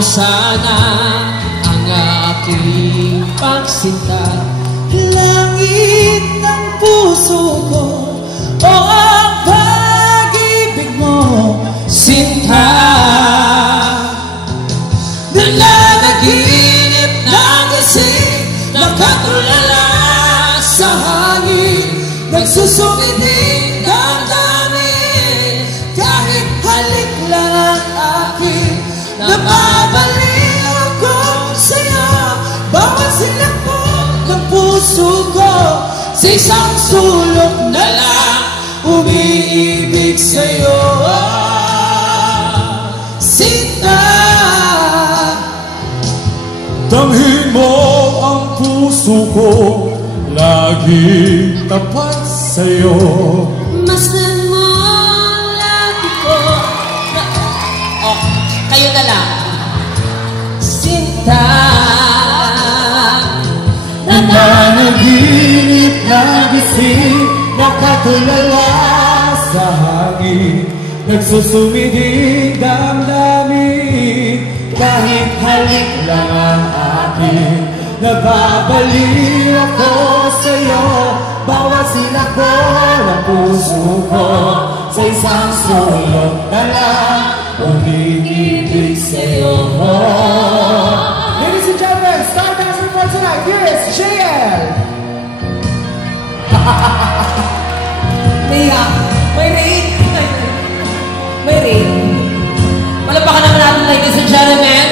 sana ang aking pagsinta. Langit ng puso ko o ang pag-ibig mo, sinta. Nalalaginip ng isip, nakatulala sa hangin, nagsusumiting damdamin. kahit halik lang ang akin, napabalik ako sa'yo. Bawat silakbot ng puso ko, sa isang sulok na lang umiibig sa'yo. Sinta, Damhin mo ang puso ko, lagi tapat sa'yo. masdan mo lagi ko na... Oh, kayo na lang. Sinta, Nananaginip na gising, nakatulala sa hangin, nagsusumiting damdamin. Kahit halik lang ang akin, nababaliw ako sa'yo. Bawat silako ng puso ko, sa isang sulok na lang umiibig sa'yo. Ladies and gentlemen, star dancer for tonight, here is JL. Mia, may rain. May rain. malapakan naman natin, ladies and gentlemen,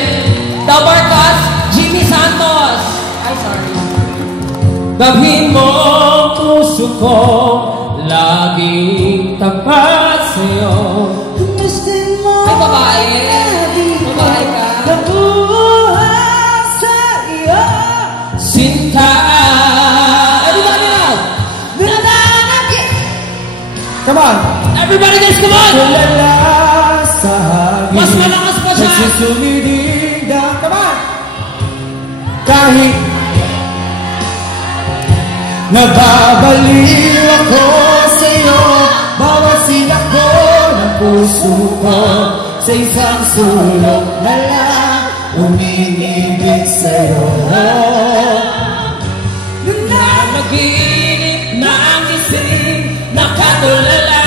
The Barkas, Jimmy Santos. Ay, sorry. Damhin mo ang puso ko, laging tapat sa'yo. Gumistin mo Ay, babae. Babae ka. nabuhay sa iyo. Sinta. Everybody now. Nananagin. Come on! Everybody guys, come on. Tulala sa hangin, Mas malakas pa siya. nagsusumiting dam. Come on! Kahit nababaliw ako sa'yo, bawat silakbo ng puso ko, sa isang sulok na lang umiibig sa'yo. Nanaginip ng isip, nakatulala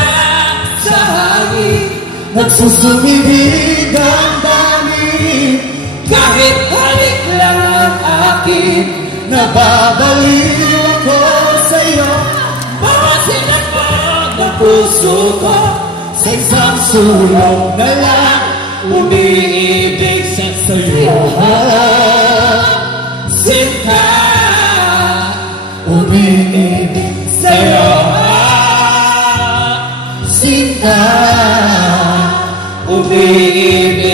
sa hangin, Nagsusumiting damdamin, kahit halik lang ang akin. nababaliw ako sa'yo. Bawat sinakbot ng puso ko, Sa isang sulok na lang umiibig sa'yo. Sinta, umiibig sa'yo. Sinta, Umiibig